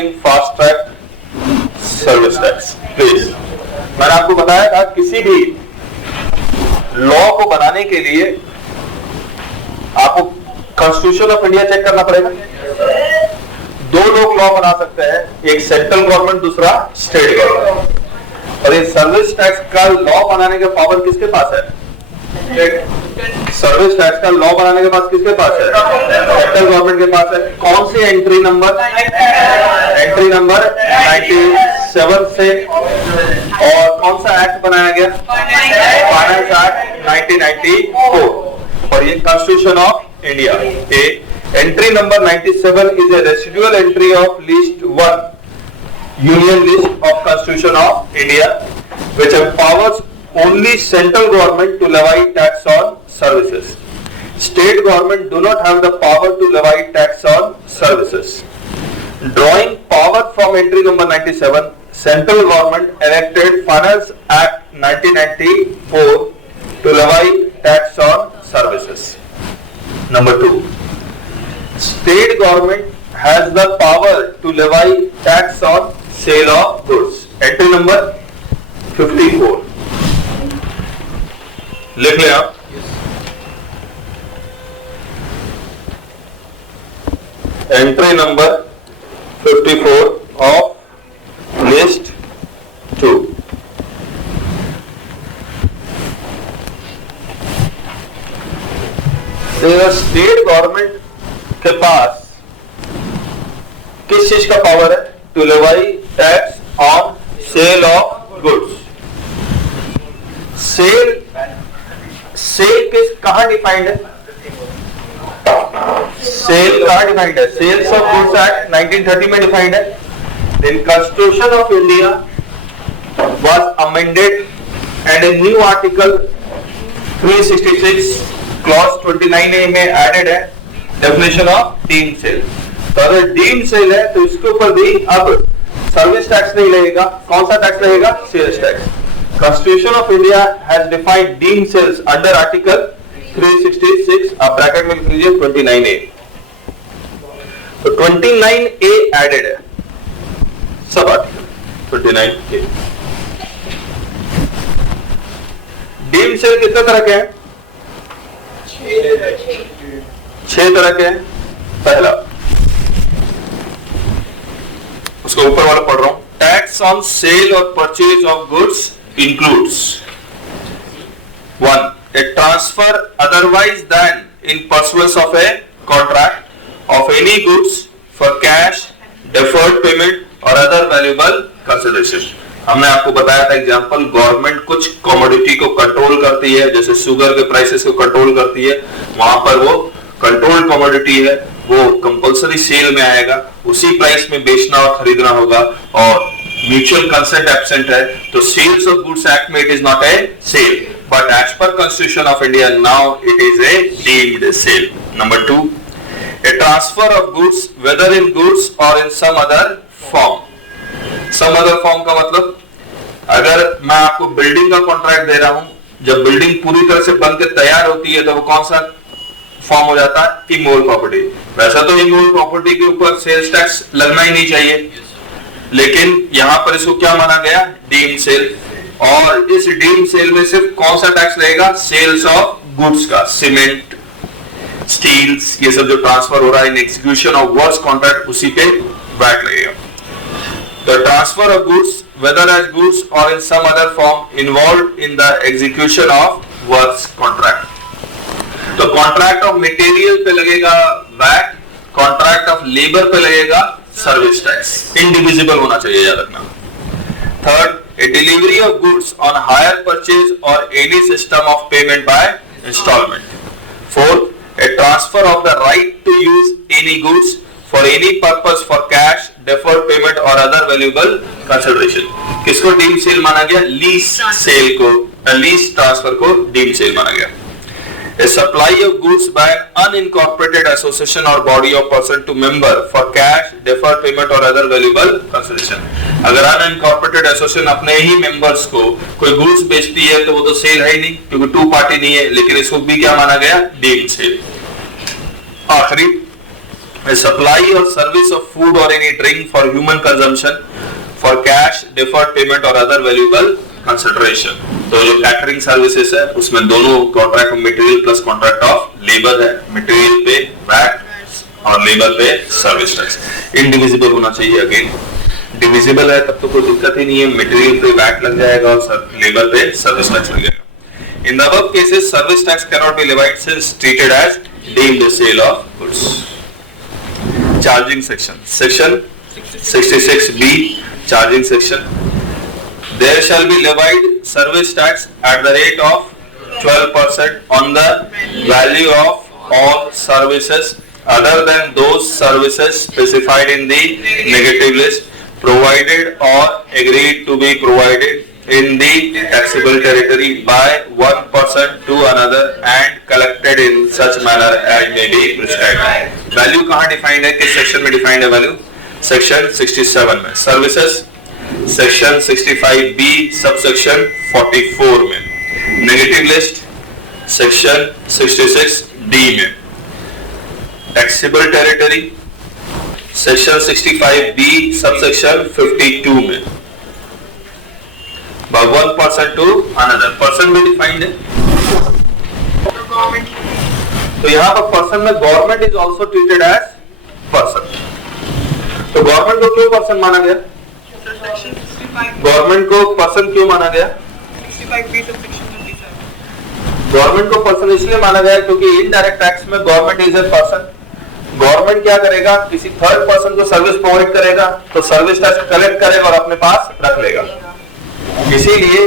regarding fast track service tax please. मैंने आपको बताया था किसी भी लॉ को बनाने के लिए आपको कॉन्स्टिट्यूशन ऑफ इंडिया चेक करना पड़ेगा। दो लोग लॉ बना सकते हैं, एक सेंट्रल गवर्नमेंट, दूसरा स्टेट गवर्नमेंट। और ये सर्विस टैक्स का लॉ बनाने का पावर किसके पास है? सर्विस टैक्स का लॉ बनाने के पास किसके पास है? सेंट्रल गवर्नमेंट के पास है। कौन सी एंट्री नंबर 97 से, और कौन सा एक्ट बनाया गया? फाइनेंस एक्ट 1994 और ये constitution of India. Entry number 97 is a residual entry of list 1 union list of constitution of India which empowers only central government to levy tax on services. State government do not have the power to levy tax on services. Drawing power from entry number 97, central government enacted Finance Act 1994 to levy tax on services. Number 2, state government has the power to levy tax on sale of goods. Entry number 54 लिख लें आप। Entry number 54 of list 2। State government के पास किस चीज का power है? To levy tax on sale of goods. Sale किस कहां डिफाइंड है? सेल कहां डिफाइंड है? सेल्स ऑफ गुड्स एक्ट 1930 में डिफाइंड है। Then constitution of India was amended and a new article 366 clause 29A में एडेड है डेफिनेशन ऑफ डीम्ड सेल। तो अगर डीम्ड सेल है तो इसके ऊपर भी अब सर्विस टैक्स नहीं लगेगा। कौन सा टैक्स लगेगा? Sales tax. Constitution of India has defined deemed sales under Article 366, आप ब्रैकेट में लिख लीजिए 29A। तो 29A एडेड है, sub article 29A। Deemed cell कितने तरह के हैं? 6 तरह के हैं। पहला, उसको ऊपर वाला पढ़ रहा हूं। टैक्स ऑन सेल और purchase of goods includes 1. A transfer otherwise than in pursuance of a contract of any goods for cash, deferred payment or other valuable consideration. हमने आपको बताया था एग्जांपल, गवर्नमेंट कुछ कमोडिटी को कंट्रोल करती है, जैसे शुगर के प्राइसेस को कंट्रोल करती है, वहां पर वो कंट्रोल कमोडिटी है, वो कंपल्सरी सेल में आएगा, उसी प्राइस में बेचना और खरीदना होगा, और म्यूचुअल कंसेंट एब्सेंट है तो सेल्स ऑफ गुड्स एक्ट में it is not a sale, but as per constitution of India now it is a deemed sale. Number 2, a transfer of goods whether in goods और in some other form. Some other form का मतलब, अगर मैं आपको building का contract दे रहा हूं, जब बिल्डिंग पूरी तरह से बन के तैयार होती है तो वो कौन सा फॉर्म हो जाता है? Immovable property. वैसा तो इमूवेबल प्रॉपर्टी के ऊपर सेल्स टैक्स लगना ही नहीं चाहिए, लेकिन यहां पर इसको क्या माना गया? Deemed sale. और इस डीम्ड सेल में सिर्फ कौन सा टैक्स लगेगा? सेल्स ऑफ गुड्स का, सीमेंट, स्टील्स, ये सब जो ट्रांसफर हो रहा है in execution of works contract, उसी पे वैट लगेगा। The transfer of goods, whether as goods or in some other form, involved in the execution of works contract. तो कॉन्ट्रैक्ट ऑफ मटेरियल पे लगेगा वैट, कॉन्ट्रैक्ट ऑफ लेबर पे लगेगा service tax. Indivisible होना चाहिए, याद रखना। Third, a delivery of goods on hire purchase और any system of payment by instalment. Fourth, a transfer of the right to use any goods for any purpose for cash, deferred payment or other valuable consideration. किसको deem cell माना गया? Lease cell को, lease transfer को deem cell माना गया। A supply of goods by an unincorporated association or body of person to member for cash, deferred payment or other valuable consideration. अगर unincorporated association अपने ही members को कोई goods बेचती है तो वो तो सेल है ही नहीं, क्योंकि टू पार्टी नहीं है, लेकिन इसको भी क्या माना गया? Deem sale. आखिरी, A supply or service of food or any drink for human consumption for cash, deferred payment or other valuable consideration. तो जो कैटरिंग सर्विसेज है उसमें दोनों contract material plus contract of labour है, मटेरियल पे VAT और labour पे service tax. Indivisible होना चाहिए, अगेन डिविजिबल है तब तो कोई दिक्कत ही नहीं है, मटेरियल पे वैट लग जाएगा और लेबर पे सर्विस टैक्स लग जाएगा। In the above cases, service tax cannot be levied since treated as deemed sale of goods. Charging section, section 66B, charging section. There shall be levied service tax at the rate of 12% on the value of all services other than those services specified in the negative list, provided or agreed to be provided in the taxable territory by one person to another and collected in such manner as may be prescribed. Value कहाँ defined है, किस section में defined है value? Section 67 में। Services section 65B subsection 44 में। Negative list section 66D में। Taxable territory section 65B subsection 52 में। By one person to another, person में डिफाइंड है। तो यहाँ पर पर्सन में government is also treated as person. तो गवर्नमेंट को क्यों पर्सन माना गया? गवर्नमेंट को पर्सन क्यों माना गया? गवर्नमेंट को पर्सन इसलिए माना गया क्योंकि इनडायरेक्ट टैक्स में government is a person. Government क्या करेगा, किसी थर्ड पर्सन को सर्विस प्रोवाइड करेगा तो सर्विस टैक्स कलेक्ट करेगा और अपने पास रख लेगा। इसीलिए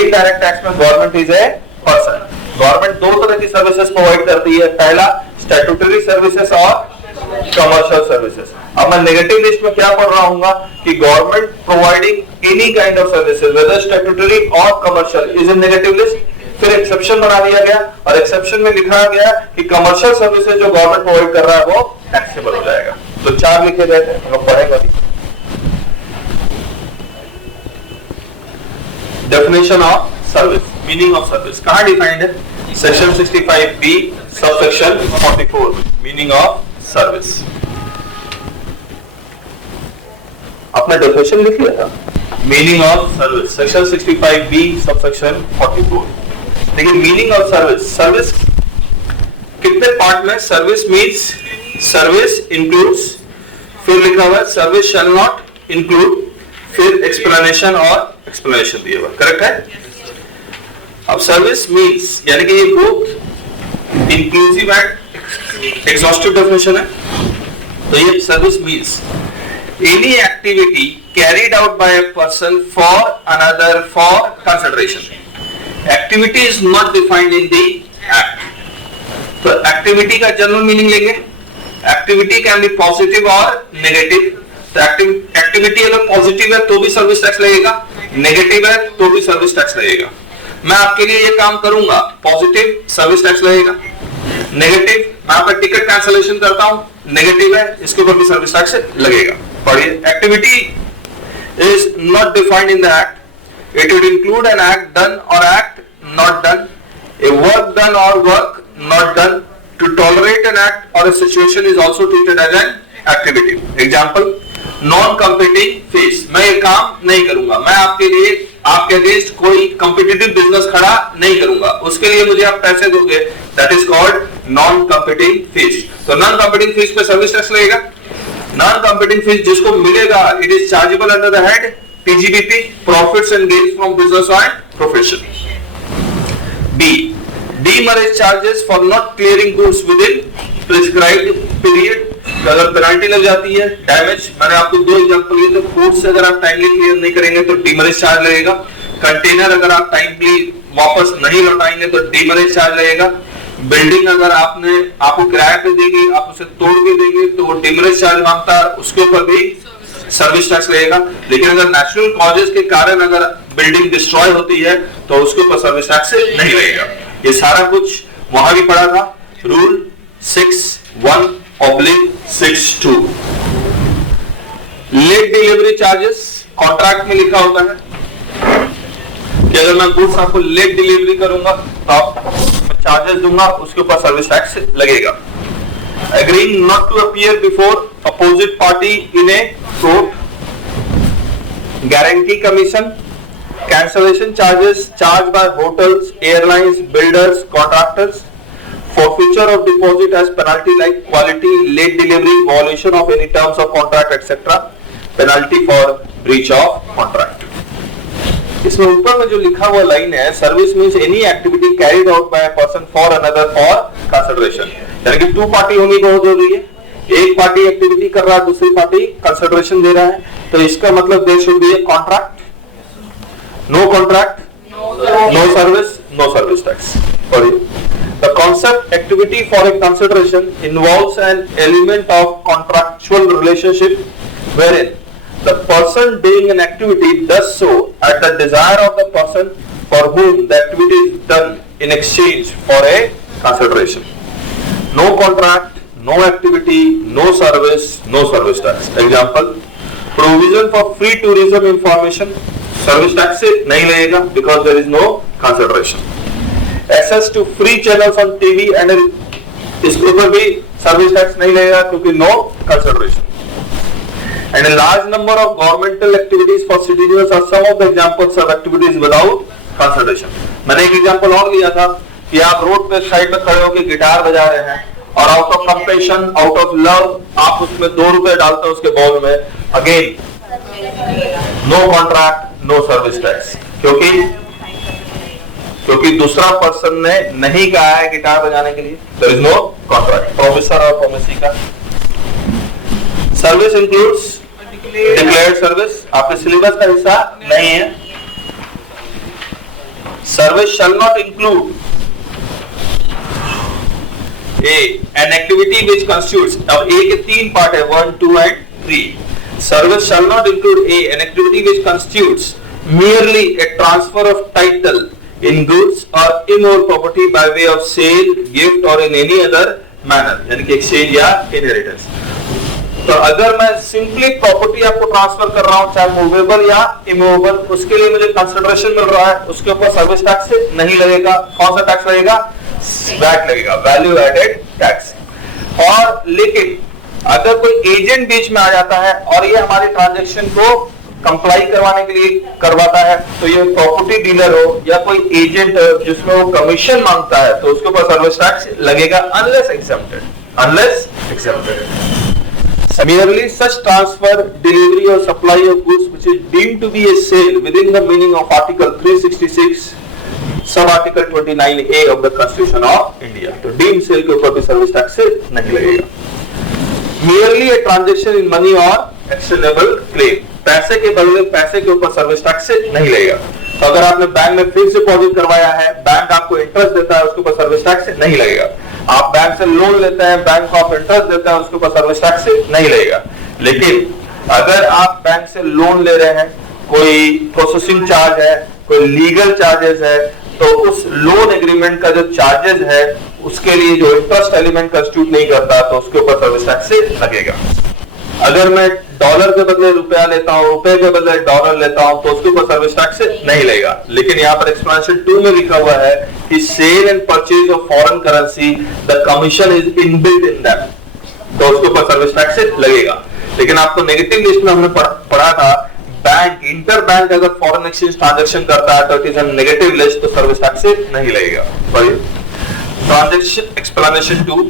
इनडायरेक्ट टैक्स में government is a person. Government दो तरह की सर्विसेज प्रोवाइड करती है, पहला स्टैट्यूटरी सर्विसेज और कमर्शियल सर्विसेज। अब मैं नेगेटिव लिस्ट में क्या पढ़ रहा हूँ कि government providing any kind of services whether statutory और commercial is in negative list. फिर एक्सेप्शन बना दिया गया और एक्सेप्शन में लिखा गया कि कमर्शियल सर्विसेज जो गवर्नमेंट प्रोवाइड कर रहा है वो टैक्सेबल हो जाएगा। तो चार लिखे गए थे, हम पढ़ेंगे। Definition of service, meaning of service कहाँ डिफाइंड है? Section 65B subsection 44 meaning of service। आपने डेफिनेशन लिख लिया था, meaning of service section 65B subsection 44। लेकिन meaning of service, सर्विस कितने पार्ट में? सर्विस मीन्स सर्विस इंक्लूड्स, फिर लिखा हुआ है सर्विस शैल नॉट इंक्लूड, फिर एक्सप्लेनेशन और एक्सप्लेनेशन दिया हुआ, करेक्ट है? अब सर्विस मींस यानी कि ये both inclusive and exhaustive definition है। तो ये service means any activity carried out by a person for another for consideration. Activity is not defined in the act. तो एक्टिविटी का जनरल मीनिंग लेंगे। एक्टिविटी कैन बी पॉजिटिव और negative. तो activity अगर positive है तो भी सर्विस टैक्स लगेगा, नेगेटिव है तो भी सर्विस टैक्स लगेगा। मैं आपके लिए ये काम करूंगा, पॉजिटिव सर्विस टैक्स लगेगा, नेगेटिव मैं आपका टिकट कैंसिलेशन करता हूं, नेगेटिव है इसके ऊपर भी सर्विस टैक्स लगेगा। पढ़िए, activity is not defined in the act, it would include an act done और act not done, a work done और work not done. To tolerate an act और a situation is also treated as an activity. Example, non competitive fees, मैं ये काम नहीं करूंगा, मैं आपके लिए आपके अगेंस्ट कोई कॉम्पिटिटिव बिजनेस खड़ा नहीं करूंगा, उसके लिए मुझे आप पैसे दोगे, that is called non competitive fees. तो नॉन कॉम्पिटिटिव फीस पे सर्विस टैक्स लगेगा। नॉन कॉम्पिटिटिव फीस जिसको मिलेगा it is chargeable under the head PGBP, profits and gains from business and profession. B, demurrage charges for not clearing goods within prescribed period. अगर penalty लग जाती है, damage, मैंने आपको दो एग्जांपल दिए, तो फूड से अगर आप टाइमली क्लियर नहीं करेंगे तो डीमैरेज चार्ज लगेगा। कंटेनर अगर आप टाइमली वापस नहीं लौटाएंगे तो डीमैरेज चार्ज लगेगा। बिल्डिंग अगर आपको किराए पे देगी, आप उसे तोड़ के देंगे तो वो डीमैरेज चार्ज मांगता है, उसके ऊपर भी सर्विस टैक्स लगेगा। लेकिन अगर नेचुरल कॉजेस के कारण अगर बिल्डिंग डिस्ट्रॉय होती है तो उसके ऊपर सर्विस टैक्स नहीं लगेगा। ये सारा कुछ वहां भी पढ़ा था, rule 6(1)/62। Late delivery charges contract में लिखा होता है कि अगर मैं गुड्स आपको लेट डिलीवरी करूंगा तो आप चार्जेस दूंगा, उसके ऊपर सर्विस टैक्स लगेगा। agreeing not to appear before opposite party in a court, guarantee commission, cancellation charges charged by hotels, airlines, builders, contractors, forfeiture of deposit as penalty like quality, late delivery, violation of any terms of contract, etc. Penalty for breach of contract. इसमें ऊपर में जो लिखा हुआ line है, service means any activity carried out by a person for another for consideration, यानी कि to party होनी बहुत जरूरी है। एक पार्टी एक्टिविटी कर रहा है, दूसरी पार्टी कंसिडरेशन दे रहा है, तो इसका मतलब there should be a contract, no contract, no service tax for you. The concept activity for a consideration involves an element of contractual relationship wherein the person doing an activity does so at the desire of the person for whom the activity is done in exchange for a consideration. No contract, no activity, no service tax. Example, provision for free tourism information, service tax से नहीं लगेगा because there is no consideration. Access to free channels on TV and इसके ऊपर भी service tax नहीं लगेगा क्योंकि no consideration. And a large number of governmental activities for citizens are some of the examples of activities without consideration. मैंने एक example और लिया था कि आप रोड पे साइड पे खड़े होकर गिटार बजा रहे हैं और out of compassion, out of love आप उसमें 2 रुपए डालते हो उसके बॉल में, again no contract, no service tax, क्योंकि दूसरा पर्सन ने नहीं कहा है गिटार बजाने के लिए, there is no contract, promisor और प्रोमिसी का. सर्विस इंक्लूड्स डिक्लेयर्ड सर्विस, आपके सिलेबस का हिस्सा नहीं है. Service shall not include an activity which constitutes, अब A के 3 पार्ट है, 1, 2 and 3. Service shall not include an activity which constitutes merely a transfer of title in goods or immovable property by way of sale, gift or in any other manner, यानी कि exchange या inheritance. तो अगर मैं simply property आपको transfer कर रहा हूं, चाहे मूवेबल या इमूवेबल, उसके लिए मुझे कंसिडरेशन मिल रहा है, उसके ऊपर सर्विस टैक्स नहीं लगेगा. कौन सा टैक्स लगेगा? वैट लगेगा, वैल्यू एडेड टैक्स. और लेकिन अगर कोई एजेंट बीच में आ जाता है और ये हमारी ट्रांजैक्शन को कंप्लाई करवाने के लिए करवाता है, तो ये प्रॉपर्टी डीलर हो या कोई एजेंट जिसमें वो कमीशन मांगता है, तो उसके ऊपर सर्विस टैक्स लगेगा unless exempted. Similarly, such transfer, delivery or supply of goods which is deemed to be a sale within the meaning of Article 366, Sub-Article 29A of the Constitution of India, तो deemed sale के ऊपर भी service tax नहीं लगेगा. Merely a transaction in money or exchangeable claim, पैसे के बदले पैसे के ऊपर सर्विस टैक्स नहीं लगेगा. तो अगर आपने बैंक में फिक्स डिपॉजिट करवाया है, बैंक आपको इंटरेस्ट देता है, उसके ऊपर सर्विस टैक्स नहीं लगेगा. आप बैंक से लोन लेते हैं, बैंक को आप इंटरेस्ट देता है, उसके ऊपर सर्विस टैक्स नहीं लगेगा. लेकिन अगर आप बैंक से लोन ले रहे हैं, कोई प्रोसेसिंग चार्ज है, कोई लीगल चार्जेस है, तो उस लोन एग्रीमेंट का जो चार्जेस है उसके लिए जो इंटरेस्ट एलिमेंट कंस्टिट्यूट नहीं करता, तो उसके ऊपर सर्विस टैक्स लगेगा. अगर मैं डॉलर के बदले रुपया लेता हूं, रुपए के बदले डॉलर लेता हूं, तो उसके ऊपर सर्विस टैक्स नहीं लगेगा. लेकिन यहाँ पर एक्सप्लेनेशन 2 में लिखा हुआ है कि sale and purchase of foreign currency the commission is inbuilt in that, तो उसके ऊपर सर्विस टैक्स लगेगा. लेकिन आपको नेगेटिव लिस्ट में हमने पढ़ा था, बैंक इंटर बैंक अगर फॉरेन एक्सचेंज ट्रांजैक्शन करता है तो it is a negative list, तो सर्विस टैक्स नहीं लगेगा. Transaction explanation 2.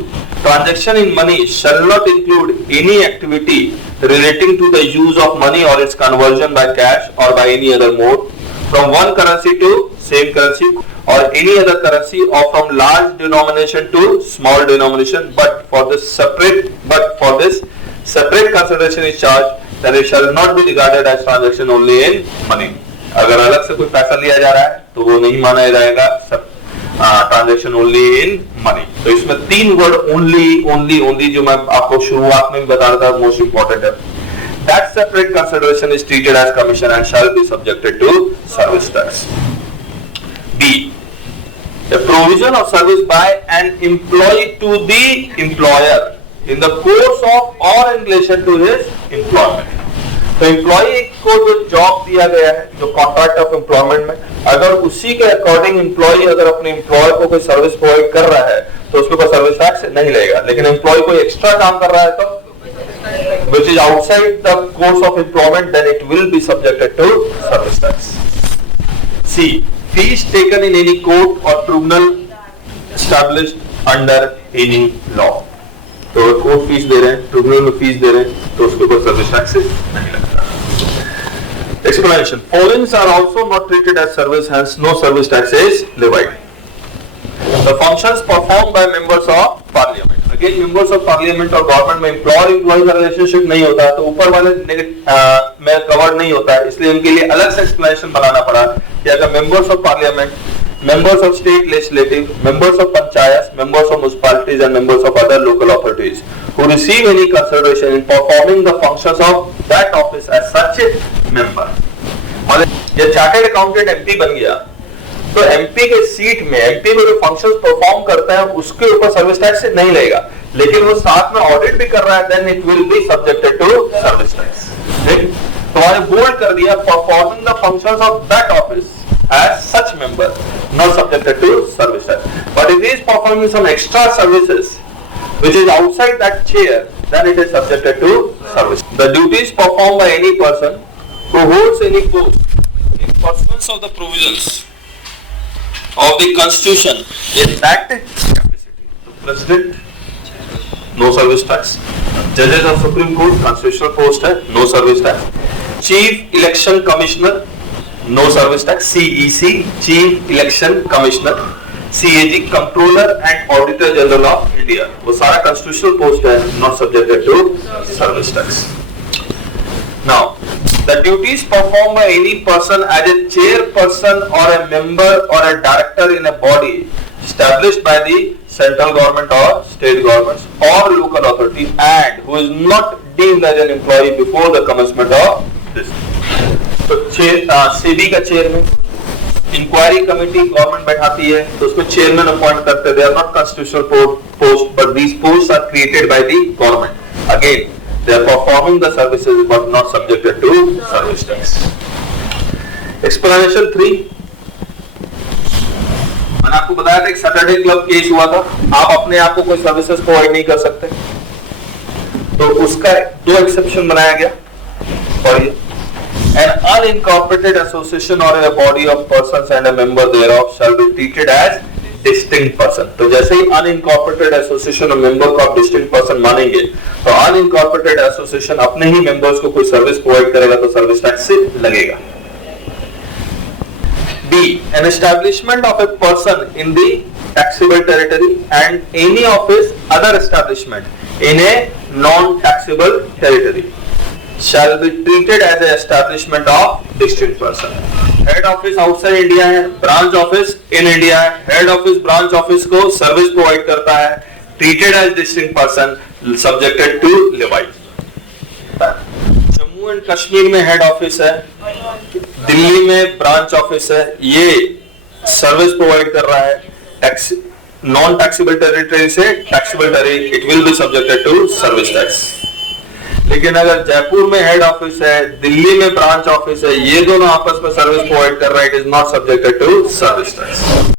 Transaction in money shall not include any activity relating to the use of money or its conversion by cash or by any other mode from one currency to same currency or any other currency, or from large denomination to small denomination, but for this separate consideration is charged, then it shall not be regarded as transaction only in money. अगर अलग से कोई पैसा लिया जा रहा है तो वो नहीं माना जाएगा ट्रांजैक्शन ओनली इन मनी. तो इसमें 3 वर्ड ओनली जो मैं आपको शुरुआत में भी बता रहा था, मोस्ट इंपॉर्टेंट है. That separate consideration is treated as commission and shall be subjected to service tax. B, the provision of service by an employee to the employer in the course of और in relation to his employment. तो employee को जो job दिया गया है, जो contract of employment में, अगर उसी के अकॉर्डिंग एम्प्लॉय अगर अपने एम्प्लॉय को कोई सर्विस प्रोवाइड कर रहा है, तो तो उसके ऊपर सर्विस टैक्स नहीं लगेगा। लेकिन एम्प्लॉय कोई एक्स्ट्रा काम कर रहा है तो which is outside the course of employment, then it will be subjected to service tax. C. Fees taken in any court or tribunal established under any law. तो कोर्ट फीस दे रहे हैं, tribunal में fees दे रहे हैं, तो उसके ऊपर service tax नहीं लगता। Explanation. Foreigners are also not treated as service, hence no service tax is levied. The functions performed by members of parliament. Again, members of parliament और गवर्नमेंट में एम्प्लॉय-एम्प्लॉय का रिलेशनशिप नहीं होता, तो ऊपर वाले में कवर नहीं होता है, इसलिए उनके लिए अलग से एक्सप्लेनेशन बनाना पड़ा कि अगर members of parliament, members of state legislative, members of panchayats, members of municipalities and members of other local authorities who receive any consideration in performing the functions of that office as such a member. मतलब ये chartered accountant MP बन गया तो MP के seat में MP में जो functions perform करता है उसके ऊपर सर्विस टैक्स नहीं लगेगा, लेकिन वो साथ में ऑडिट भी कर रहा है, then it will be subjected to service tax. तो मैंने बोल्ड कर दिया performing the functions of that office as such member not subjected to service tax, but if he is performing some extra services which is outside that chair, then it is subjected to service. The duties performed by any person who holds any post in pursuance of the provisions of the constitution in that capacity. The president no service tax, judges of supreme court constitutional post hai no service tax, chief election commissioner no service tax, CEC Chief Election Commissioner, CAG Controller and Auditor General of India, वो सारा constitutional post है, not subjected to service tax. Now, the duties performed by any person as a chairperson or a member or a director in a body established by the central government or state governments or local authority and who is not deemed as an employee before the commencement of this. तो सेबी का chairman, inquiry committee government बैठाती है तो उसको chairman appoint करते हैं। They are not constitutional post but these posts are created by the government. Again they are performing the services but not subjected to service tax. Explanation 3, मैंने आपको बताया था एक सैटरडे क्लब केस हुआ था, आप अपने आप को कोई सर्विसेज प्रोवाइड नहीं कर सकते, तो उसका 2 एक्सेप्शन बनाया गया। पढ़िए, an unincorporated association or a body of persons and a member thereof shall be treated as distinct person। तो जैसे ही unincorporated association और member को आप distinct person मानेंगे तो unincorporated association अपने ही members को कोई सर्विस प्रोवाइड करेगा तो सर्विस टैक्स से लगेगा। D, an establishment of a person in the taxable territory and any of his other establishment in a non-taxable territory shall be treated as an establishment of distinct person. Head office outside India है, branch office in India है, head office branch office को service provide करता है, treated as distinct person, subjected to levy. Jammu and Kashmir में head office है, दिल्ली में branch office है, ये सर्विस प्रोवाइड कर रहा है टैक्स नॉन टैक्सेबल टेरिटरी से taxable territory, it will be subjected to service tax. लेकिन अगर जयपुर में हेड ऑफिस है, दिल्ली में ब्रांच ऑफिस है, ये दोनों आपस में सर्विस प्रोवाइड कर रहे हैं, it is not subjected to service tax.